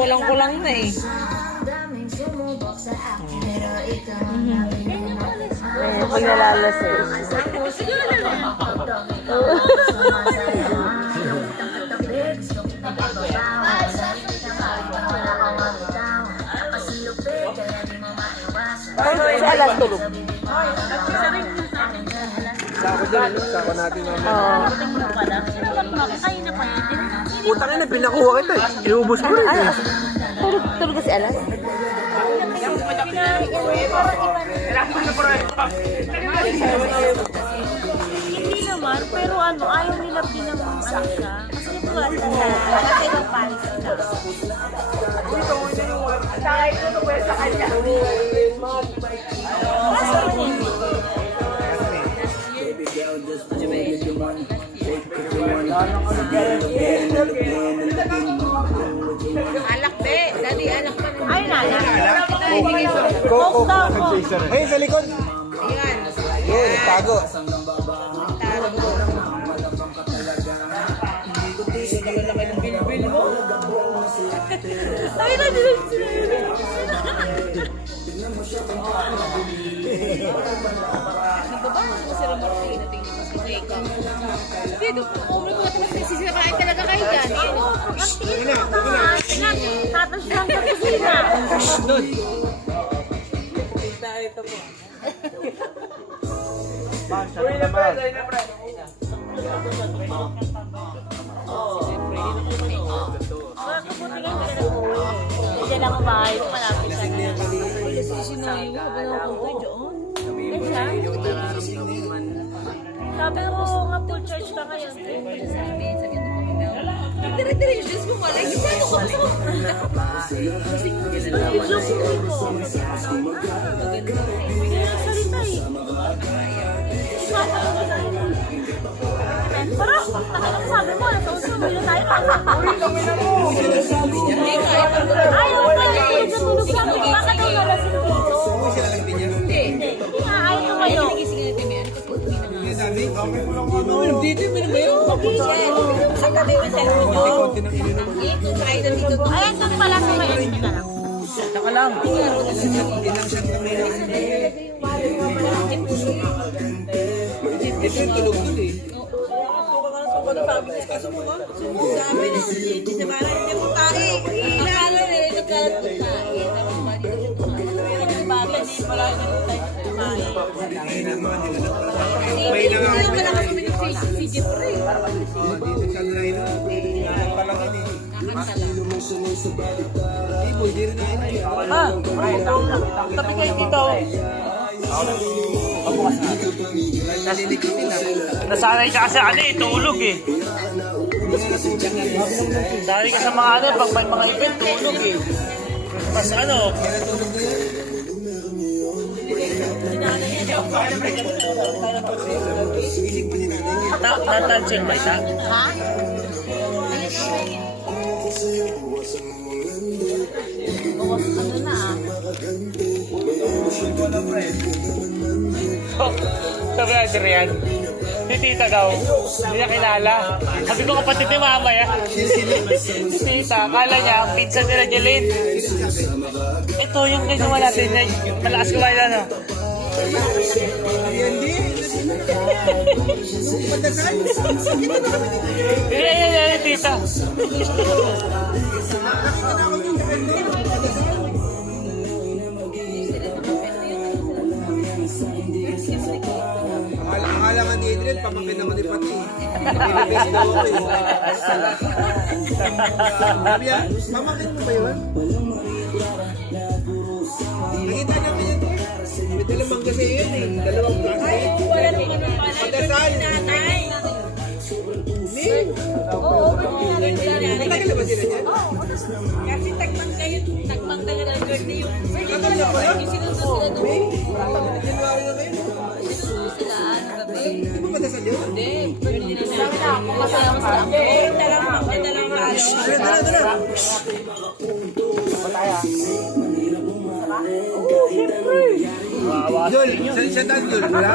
Kulang-kulang na eh. Pag nalalas eh. Sa alas tulog. Sako natin naman. Oo. Putang ina, pinakuha kita eh. Iubos ko rin eh. Tulog kasi si Alan? Hindi naman, pero ano, ayaw nila pinamasa siya. Kasi ito wala siya. Kasi ibang panis siya. Alak, be. Daddy, alak pa rin. Ay, nana. Coke. Coke daw po. Ayun, sa likod. Ayan. Yun, tago. Ay, nadilig sila. Baba, ano mo si Ramarti? Natingin mo kasi ikaw. Hindi, umri ko natin sisirain talaga kayo dyan. Ang tingin mo naman. Tatas lang sa kusina. Doon. Wala ka po tingin ka na po. Diyan lang ang bahay ko. Malapit ka na. Sinoy mo, habang ako doon. Yan siya. Sabi ko nga full church ka ngayon. Sabi ko daw. Dire-dire yung Diyos mo malay. Hindi ano ka gusto ko. Ang joke ko. Hindi nagsalita eh. Parang, takilang sabi mo, nasa uso, may na tayo. Hindi nga, ito. Ayaw pa niya tulog sa akin. Bakit ang nalasing dito? Hindi. Hindi nga, ayaw tumayo. Nagising natin yan. Kapag hindi na nga. Dito mo na ba yun? Sa tabi mo sa inyo. Dito, kahit na dito. Ayan, doon pala sa may edit na lang. Saka lang. Ito yung tulog dun eh. Sabi na, hindi sa bahay, hindi mo tayo. Nakala na rin, nagkalat mo tayo. Tapos ba, dito mo tayo. Pero bagay, hindi pala May Hindi nangangalit. naman nakasuminig si Jeffrey. Dito sa line. Palangin eh. Eh, boy, di rin na yun. Tabi kayo dito. Nasanay ka kasi ano eh, tulog eh. Sanay ka sa mga ano, pag may mga event, tulog eh. Mas ano, natansin ba ita? Ha? Bawas ano na ah. Sabi na Adrian, si tita daw, hindi niya kilala. Sabi ko kapatid ni mama ya. Si tita, akala niya, ang pizza nila Jeline. Ito yung ginawa natin, yung malakas kumain ano. Yan, tita. Akala nga ni Adrian, pamangkin naman ni Pati. Pinipis daw ako eh. Sabi niya, pamangkin mo ba yun? Nakita niyo ba yun? May dalamang kasi yun eh. Dalawang plastic. Wala naman ang pala. Pagdasal. Nanay. Oo, Matagal na ba sila niyan? Kasi tagmang kayo, tagmang kayo ng birthday yung... Matagal na ba yun? Sinunod sila doon. May? January na kayo? Sinunod sila, ano gabi. Di ba madasal yun? Hindi, birthday na namin. Ako masaya ko sa ako. Dalang araw. Tara. Yul, siya tayo Yul. Wala?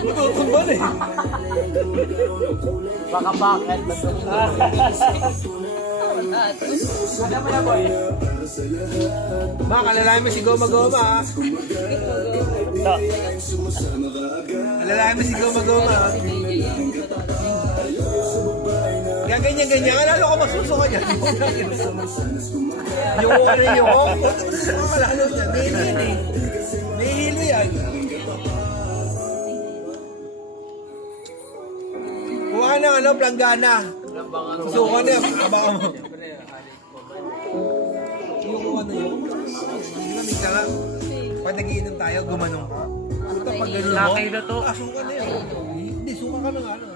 Matutumban eh. Baka bakit? Ma, kalalahin mo si Goma Goma ah. Kalalahin mo si Goma Goma ah. Kaya ganyan-ganyan, lalo ka masusuka niya. Yung kalalo niya, may hilo yan. May hilo yan. ng ano, planggana. Susuka na yun, abangan mo. Yung ano yun, lamig na nga. Pag nagiinom tayo, gumanong ka. Ito pag gano'n mo, Laki na to. suka na yun. Hindi, suka ka na nga. Ano.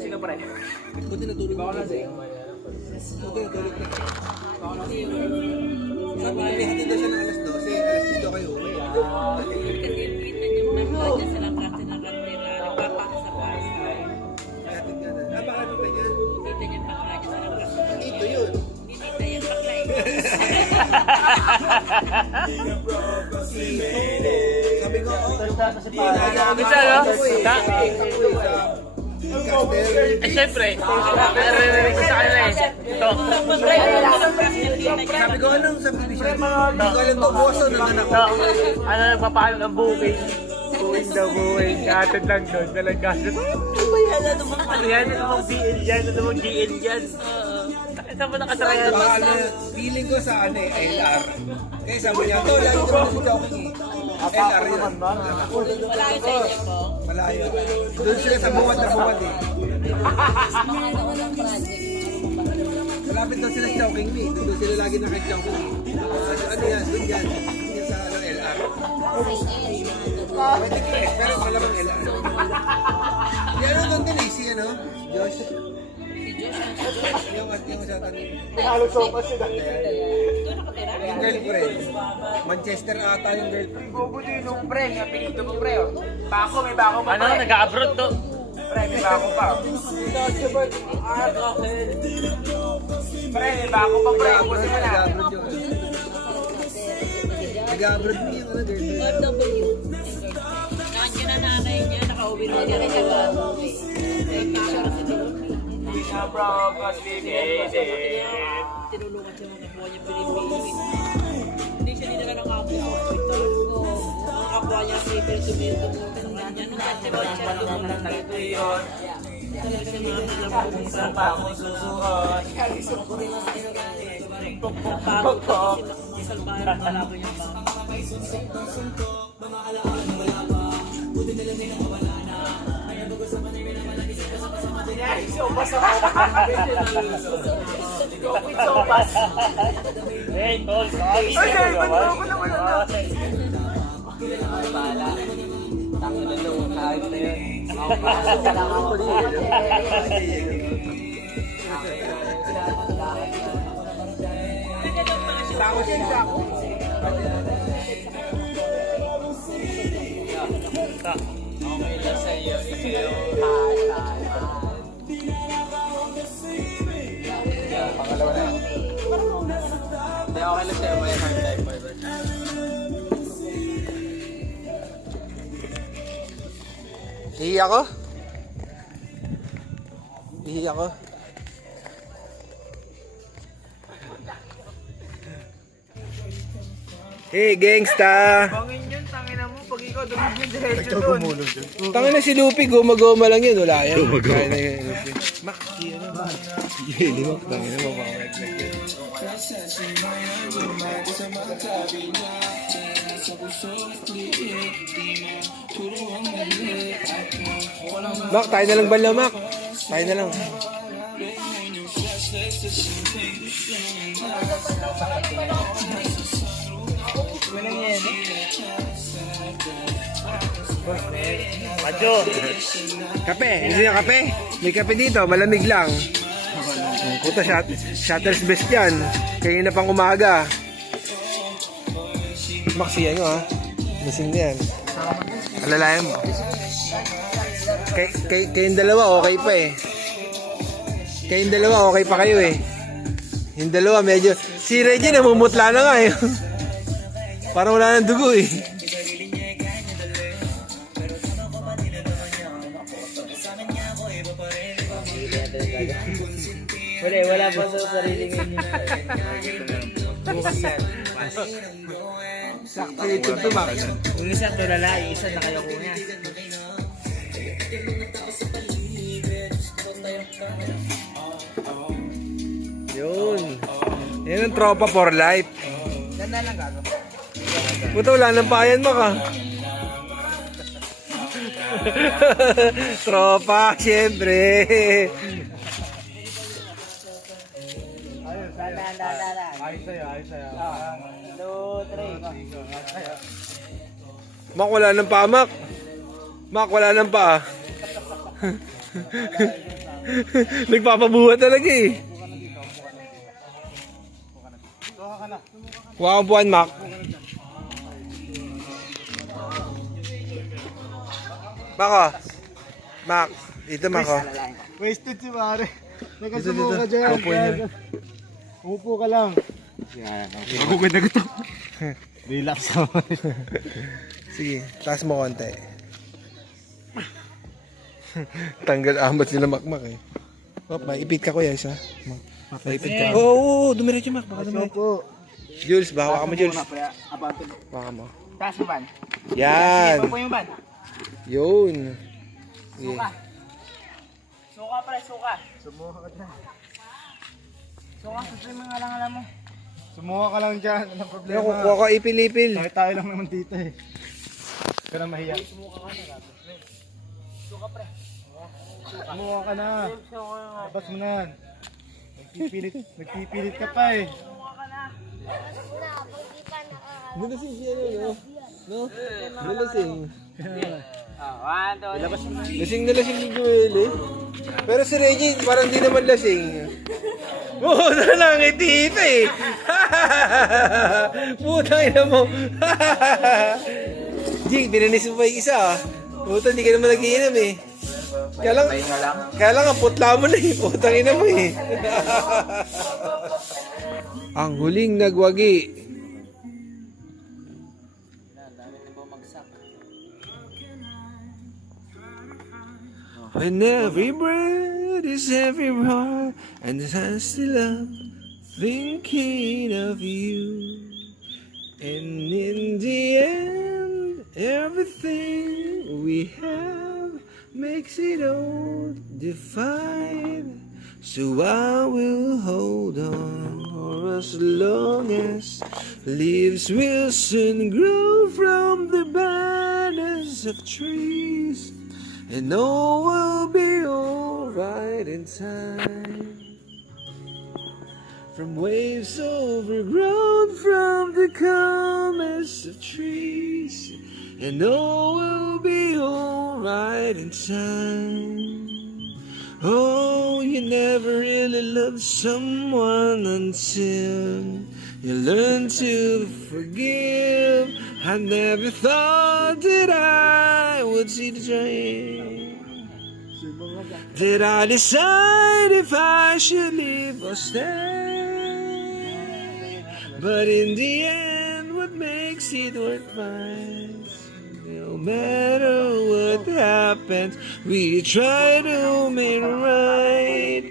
Sila Miriam. Buti natulog ako na sa'yo. Buti natulog na. Sabi na may hatid daw siya ng alas 12. Alas 10 daw kayo. Kasi yung kita niyo, nandun sila kasi ng kantila. Nagpapaka sa pasta. May hatid nga na. Ah, baka nito niya? Kita niyo pakain sa pasta. Dito yun. Hindi kita yung pakain. Sabi ko, Bisa, no? Eh, syempre. Naririnig ko sa kanila eh. Ito. sabi ko, anong subdivision? Hindi ko alam to, boso ng anak ko. Ito. Ano nagpapaano ng buwing? Buwing daw buwing. Katod lang doon. Dalang gastos. Ano yan? Ano mong BL yan? Ano mong GL yan? Saan mo nakasarayan? Baka ano, feeling ko sa ano eh, LR. Kaya sabi niya, to, lagi ko si Chowking eh. LR yun. Wala yung sa inyo po. Malayo. Doon sila sa bungad na bungad eh. Mga naman ng project. Malapit daw sila sa Chowking eh. Doon sila lagi naka-Chowking eh. Ano yan, doon yan. Yan sa ano, LR. Pwede ko eh, pero malamang LR. Yan ano doon din eh, si ano, Josh. Yung sa tanin. Doon nakatira? Yung girlfriend. Manchester ata yung girlfriend. Ano? Nag-abroad to. Nag-abroad yun. Nag-abroad mo yung ano, girlfriend. OFW. Nandiyan na nanay niya, nakauwi na niya rin yung ano. May picture na si Doon. Tinulungan siya mga kapwa niya Pilipino. Hindi siya nila ng kapwa sa hospital. Mga kapwa niya sa Pilipino tumulong ng ganyan. Nung festival siya tumulong dito. Talaga siya mga nalapupunta. Pagpapagod ko sila kung salbahan ng kalaban niya ba. Hey, tol. Ay, Sako siya, sako. Pangalawa na. Hindi, okay lang sa'yo. May hard time pa. Ihi ako? Ihi ako? Hey, gangsta! Bangin yun, tangina mo. Pag ikaw dumig yung diretso doon. Tangin na si Lupi, gumagoma lang yun. Wala yan. Gumagoma. Mak, ano ba? Hindi mo, tangin na mo. Mak, tayo na lang bala, Mak. Tayo na lang. Macho. Kape, gusto niya kape? May kape dito, malamig lang. Puta, shutter's best yan. Kaya na pang umaga. Maksi ano ha? Lasing na yan. Alalayan mo. Kayong dalawa okay pa eh. Kayong dalawa okay pa kayo eh. Yung dalawa medyo... Si Reggie namumutla na nga eh. Parang wala nang dugo eh. Wala pa sa sarili ngayon. Sakto YouTube to, Max. Yung isa tulala, yung isa nakayoko niya. Yun. Yan ang tropa for life. Ganda lang gago. Puta, wala nang payan mo ka. Tropa, syempre. Mak, wala nang pa, Mak. Mak, wala nang pa. Nagpapabuhat talaga eh. Huwag kang buwan, Mak. Mak, oh. Mak, dito, Mak, oh. Wasted si pare. Dito, Nagkasumo dito. ka dyan. Upo niya. Umupo ka lang. Yan. Hugod na gusto. Relax naman. Sige, taas mo konti. Tanggal amat sila makmak eh. Oh, maipit ka kuya isa. Maipit ka. Oo, dumiretso Mak. Baka dumiretso. Opo. Jules, baka mo Jules. Abante. Baka mo. Taas mo ban. Yan. Po yung ban. Yun. Sige. Suka pre, suka. Sumuha ka dyan. Suka, susunod mga alang-alang mo. Sumuha ka lang dyan. Anong Kaya problema? kukuha ka ipil-ipil. Tayo lang naman dito eh. Huwag ka na mahiya. Suka pre. Sumuha ka na. Labas mo na yan. Nagpipilit ka pa eh. Nalasing siya no? No? Nalasing. One, two, Lasing na lasing ni Joel eh. Pero si Reggie parang di naman lasing. Oo, lang eh, tita eh. Putang ina mo. Jing, binanis mo pa yung isa ah. Puta, hindi ka naman nag-iinom eh. Kaya lang ang putla mo na eh. Putang ina mo eh. Ang huling nagwagi. When every breath is every heart, and I'm still up thinking of you. And in the end, everything we have makes it all defined. So I will hold on for as long as leaves will soon grow from the banners of trees. And all will be alright in time. From waves overgrown from the calmest of trees. And all will be alright in time. Oh, you never really loved someone until you learn to forgive. I never thought that I would see the dream. Did I decide if I should leave or stay? But in the end, what makes it worthwhile? No matter what happens, we try to make it right.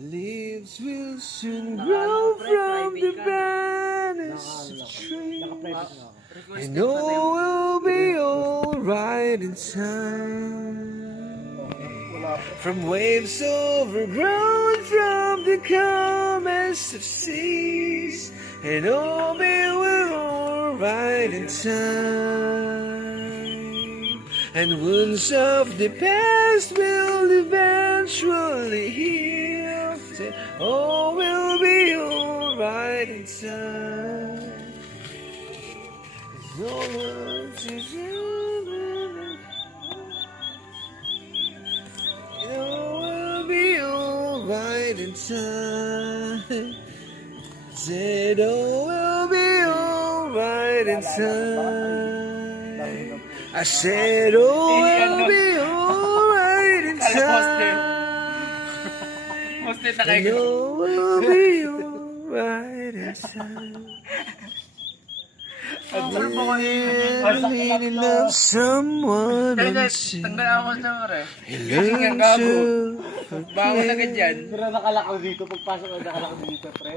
Leaves will soon grow from the banners of trees, and all will be alright in time. From waves overgrown from the calmest of seas, and all will alright in time. And wounds of the past will eventually heal. Say, all will be alright in time. There's no one to it all will be alright in time. Said all will be alright in time. I said all will be alright in time. Hosted na And kayo. all will be alright in time. I really love someone until Tanggal ako sa mare. you learn to Bago na ka dyan. Pero nakalakaw dito. Pagpasok na nakalakaw dito, pre.